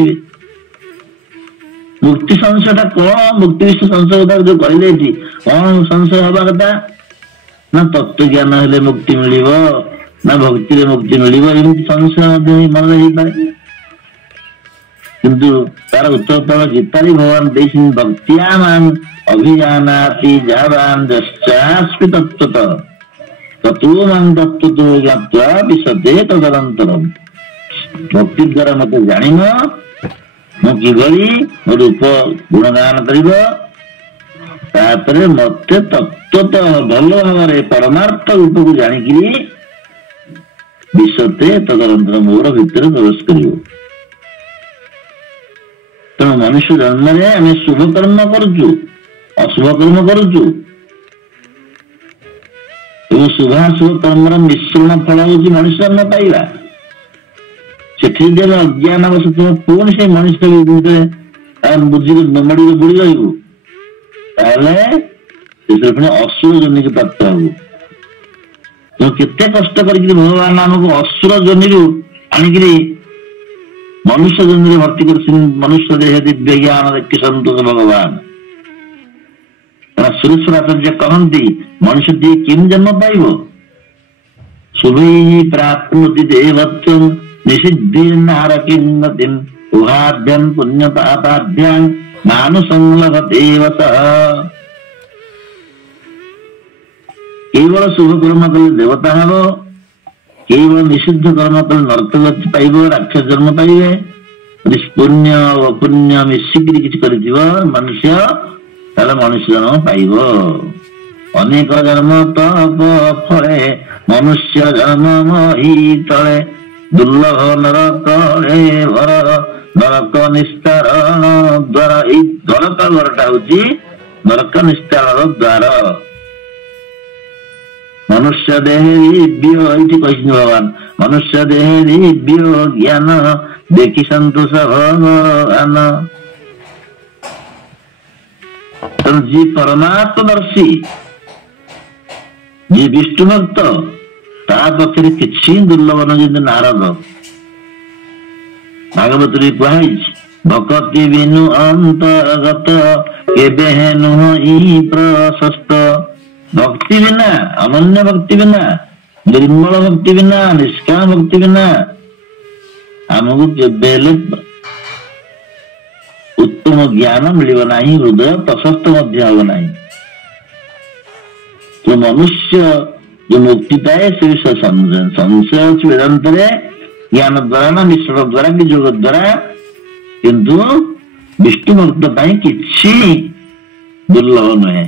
मुक्ति संशयटा कौन मुक्ति विषय संशय कथा जो कहले कौन संशय हवा कथा ना तत्व ज्ञान हेले मुक्ति मिल ना भक्ति मुक्ति मिल संशय मन में पाए किंतु तार उत्तर गीतारी भगवान देशिन भक्तियामान अभिजानाति जावान जश्चास्मि तत्त्वतः ततो मां तत्त्वतो ज्ञात्वा विशते तदनन्तरम् भक्ति द्वारा मते जानिम मो किभଳି मो रूप गुणगान करिब तापरे मते तत्त्वतः भल भाव परमार्थ रूप को जानिकरी विशते तदनन्तरम् मोर भितर प्रवेश करियो। तेणु मनुष्य जन्म में आम शुभ कर्म करुचु अशुभ कर्म करुचु शुभाशुभ कर्मर मिश्रण फल हूँ मनुष्य जन्म पाइबा से अज्ञान अवश्य पुणी से मनुष्य बुझी मड़ी बुड़ी रही असुर जोनि की प्राप्त हूँ केते कष्ट कर भगवान आमको असुर जोनि आणिकी मनुष्य जन्म भर्ती कर मनुष्य देह दिव्य ज्ञान देखिए संतोष भगवान सुरेश्वराचार्य कहती मनुष्य दिए किम जन्म पाइब शुभै प्राप्नोति देवत्वं निषिद्धिर्नार किन्नतिम् उहाभ्यं पुण्य पापाभ्यां मानुषं लभते वसः। केवल शुभ कर्म कले देवता हब केवल निषिद्ध कर्म कल नरक गति पाइब राक्षस जन्म पाइबे पुण्य अपुण्य मिशिकी किसी कर मनुष्य ताले मनुष्य जन्म पाइब अनेक जन्म तप फले मनुष्य जन्म मही तले दुर्लभ नरक भर नरक निस्तारण द्वार नरक द्वारटा हूँ नरक निस्तारण द्वार मनुष्य देह दिव्य भगवान मनुष्य देह दिव्य ज्ञान देखी संतोष भगवान जी परमात्मदर्शी जी विष्णु भक्त ता पक्षे किसी दुर्लभ न जमी नारद भागवत कहुई भक्ति बिनु अंतर्गत केबे नुह प्रशस्त भक्ति बिना अनन्य भक्ति बिना निर्मल भक्ति बिना निष्काम भक्ति बिना आमको केबेले उत्तम ज्ञान मिलिब नाही हृदय प्रशस्त हम ना तो मनुष्य जो मुक्ति पाए से संशय वेदांत ज्ञान द्वारा ना मिश्रण द्वारा कि योग द्वारा किंतु विष्णु भक्त किसी दुर्लभ नुहे।